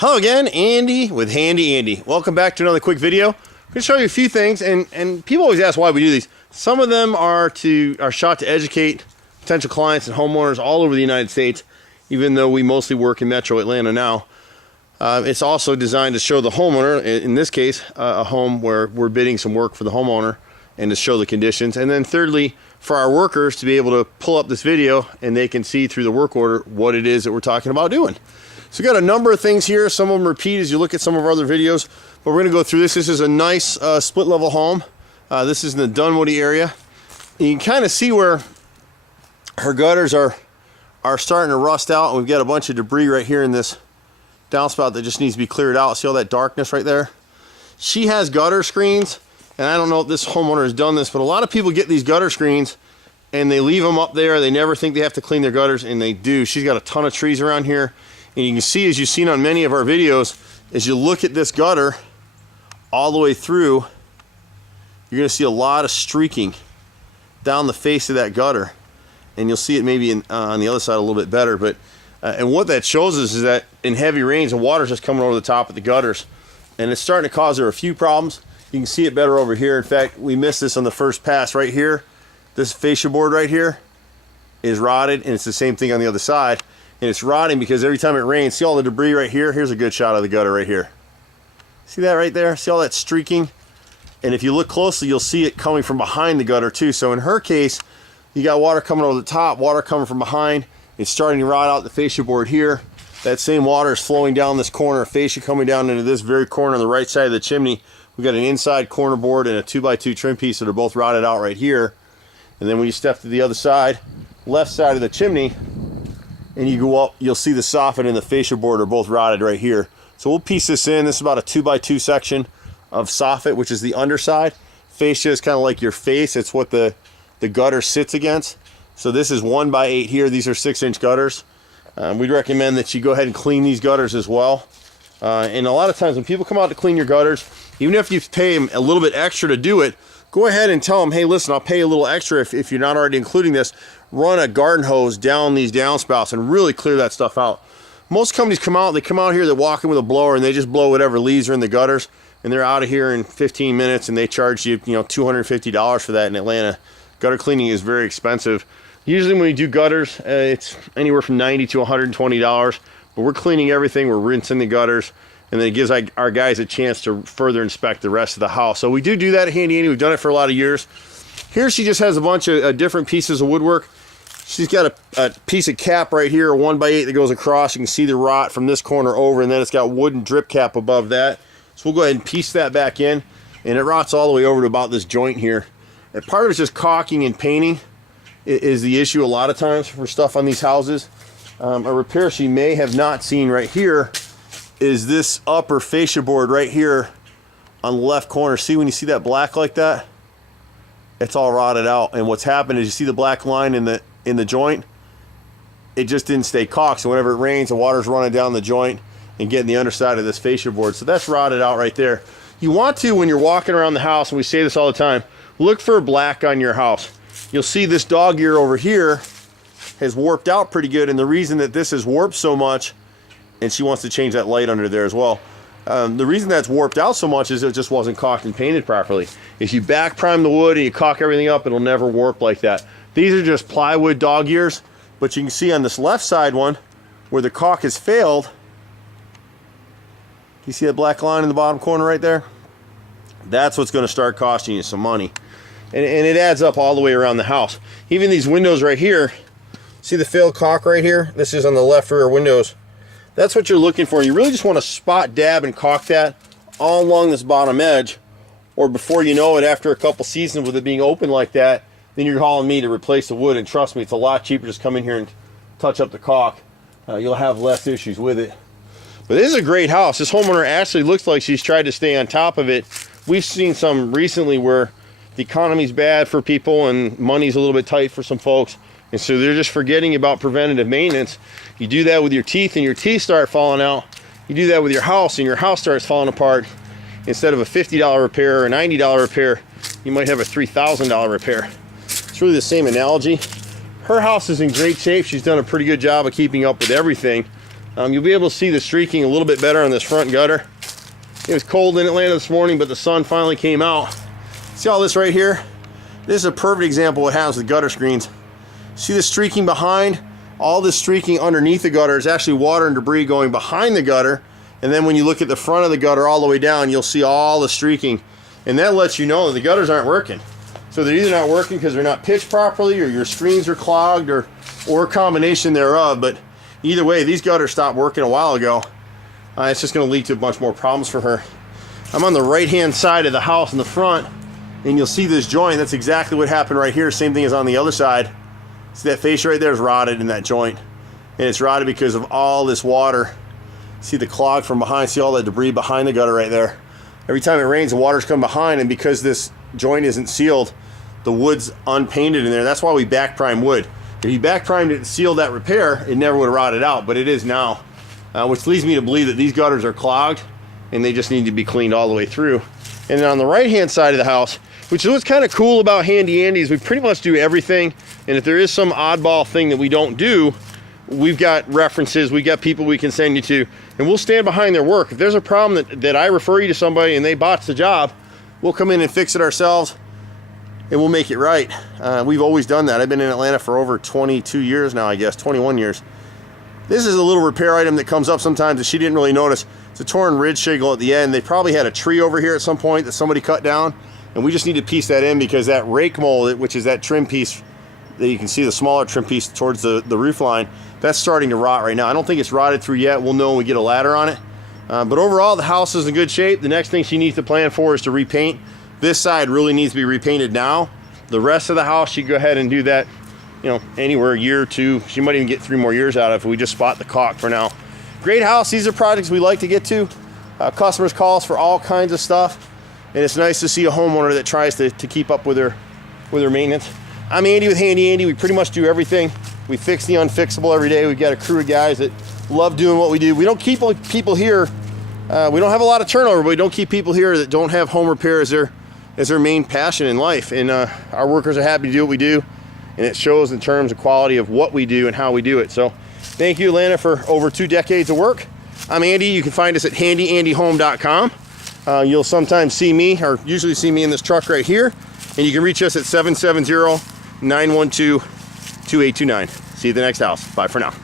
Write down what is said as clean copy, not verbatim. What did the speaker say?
Hello again, Andy with Handy Andy. Welcome back to another quick video. I'm going to show you a few things, and people always ask why we do these. Some of them are shot to educate potential clients and homeowners all over the United States, even though we mostly work in Metro Atlanta now. It's also designed to show the homeowner, in this case, a home where we're bidding some work for the homeowner and to show the conditions. And then thirdly, for our workers to be able to pull up this video and they can see through the work order what it is that we're talking about doing. So we got a number of things here. Some of them repeat as you look at some of our other videos, but we're going to go through this. This is a nice split level home. This is in the Dunwoody area. You can kind of see where her gutters are starting to rust out. We've got a bunch of debris right here in this downspout that just needs to be cleared out. See all that darkness right there? She has gutter screens, and I don't know if this homeowner has done this, but a lot of people get these gutter screens and they leave them up there. They never think they have to clean their gutters, and they do. She's got a ton of trees around here. And you can see, as you've seen on many of our videos, as you look at this gutter all the way through, you're going to see a lot of streaking down the face of that gutter. And you'll see it maybe on the other side a little bit better. But and what that shows us is that in heavy rains, the water's just coming over the top of the gutters. And it's starting to cause her a few problems. You can see it better over here. In fact, we missed this on the first pass right here. This fascia board right here is rotted, and it's the same thing on the other side. And it's rotting because every time it rains, see all the debris right here? Here's a good shot of the gutter right here. See that right there? See all that streaking? And if you look closely, you'll see it coming from behind the gutter too. So in her case, you got water coming over the top, water coming from behind. It's starting to rot out the fascia board here. That same water is flowing down this corner, fascia coming down into this very corner on the right side of the chimney. We've got an inside corner board and a 2x2 trim piece that are both rotted out right here. And then when you step to the other side, left side of the chimney, and you go up, you'll see the soffit and the fascia board are both rotted right here. So we'll piece this in. This is about a 2x2 section of soffit, which is the underside. Fascia is kind of like your face. It's what the gutter sits against. So this is 1x8 here. These are 6-inch gutters. We'd recommend that you go ahead and clean these gutters as well. And a lot of times when people come out to clean your gutters, even if you pay them a little bit extra to do it, go ahead and tell them, hey, listen, I'll pay you a little extra if you're not already including this. Run a garden hose down these downspouts and really clear that stuff out. Most companies come out here, they walk in with a blower and they just blow whatever leaves are in the gutters, and they're out of here in 15 minutes, and they charge you, $250 for that in Atlanta. Gutter cleaning is very expensive. Usually when we do gutters, it's anywhere from $90 to $120, but we're cleaning everything, we're rinsing the gutters, and then it gives our guys a chance to further inspect the rest of the house. So we do that at Handy Andy. We've done it for a lot of years. Here she just has a bunch of different pieces of woodwork. She's got a piece of cap right here, a 1x8 that goes across. You can see the rot from this corner over, and then it's got wooden drip cap above that. So we'll go ahead and piece that back in, and it rots all the way over to about this joint here. And part of it's just caulking and painting is the issue a lot of times for stuff on these houses. A repair she may have not seen right here is this upper fascia board right here on the left corner. See when you see that black like that? It's all rotted out, and what's happened is you see the black line in the joint. It just didn't stay caulked, so whenever it rains, the water's running down the joint and getting the underside of this fascia board. So that's rotted out right there. You want to, when you're walking around the house, and we say this all the time, look for black on your house. You'll see this dog ear over here has warped out pretty good, and the reason that this has warped so much, and she wants to change that light under there as well. The reason that's warped out so much is it just wasn't caulked and painted properly. If you back prime the wood and you caulk everything up, it'll never warp like that. These are just plywood dog ears, but you can see on this left side one where the caulk has failed. You see that black line in the bottom corner right there? That's what's going to start costing you some money. And it adds up all the way around the house. Even these windows right here, see the failed caulk right here? This is on the left rear windows. That's what you're looking for. You really just want to spot, dab, and caulk that all along this bottom edge, or before you know it, after a couple seasons with it being open like that, then you're calling me to replace the wood, and trust me, it's a lot cheaper. Just come in here and touch up the caulk. You'll have less issues with it. But this is a great house. This homeowner actually looks like she's tried to stay on top of it. We've seen some recently where the economy's bad for people and money's a little bit tight for some folks, and so they're just forgetting about preventative maintenance. You do that with your teeth and your teeth start falling out. You do that with your house and your house starts falling apart. Instead of a $50 repair or a $90 repair, you might have a $3,000 repair. It's really the same analogy. Her house is in great shape. She's done a pretty good job of keeping up with everything. You'll be able to see the streaking a little bit better on this front gutter. It was cold in Atlanta this morning, but the sun finally came out. See all this right here? This is a perfect example of what happens with gutter screens. See the streaking behind? All this streaking underneath the gutter is actually water and debris going behind the gutter. And then when you look at the front of the gutter all the way down, you'll see all the streaking. And that lets you know that the gutters aren't working. So they're either not working because they're not pitched properly, or your screens are clogged, or a combination thereof. But either way, these gutters stopped working a while ago. It's just going to lead to a bunch more problems for her. I'm on the right-hand side of the house in the front, and you'll see this joint. That's exactly what happened right here. Same thing as on the other side. See that face right there is rotted in that joint. And it's rotted because of all this water. See the clog from behind. See all that debris behind the gutter right there. Every time it rains, the water's come behind, and because this joint isn't sealed, the wood's unpainted in there. That's why we back prime wood. If you back primed it and sealed that repair, it never would have rotted out, but it is now. Which leads me to believe that these gutters are clogged and they just need to be cleaned all the way through. And then on the right hand side of the house, which is what's kind of cool about Handy Andy, is we pretty much do everything. And if there is some oddball thing that we don't do, we've got references, we got people we can send you to, and we'll stand behind their work. If there's a problem that I refer you to somebody and they botch the job, we'll come in and fix it ourselves, and we'll make it right. We've always done that. I've been in Atlanta for over 22 years now, I guess, 21 years. This is a little repair item that comes up sometimes that she didn't really notice. It's a torn ridge shingle at the end. They probably had a tree over here at some point that somebody cut down, and we just need to piece that in because that rake mold, which is that trim piece that you can see, the smaller trim piece towards the roof line, that's starting to rot right now. I don't think it's rotted through yet. We'll know when we get a ladder on it. But overall, the house is in good shape. The next thing she needs to plan for is to repaint. This side really needs to be repainted now. The rest of the house, she can go ahead and do that, you know, anywhere, a year or two. She might even get 3 more years out of it if we just spot the caulk for now. Great house. These are projects we like to get to. Customers call us for all kinds of stuff, and it's nice to see a homeowner that tries to keep up with her maintenance. I'm Andy with Handy Andy. We pretty much do everything. We fix the unfixable every day. We've got a crew of guys that love doing what we do. We don't keep people here. We don't have a lot of turnover, but we don't keep people here that don't have home repair as their main passion in life. And our workers are happy to do what we do, and it shows in terms of quality of what we do and how we do it. So thank you, Atlanta, for over 2 decades of work. I'm Andy. You can find us at handyandyhome.com. You'll sometimes see me, or usually see me in this truck right here, and you can reach us at 770-912-2829. See you at the next house. Bye for now.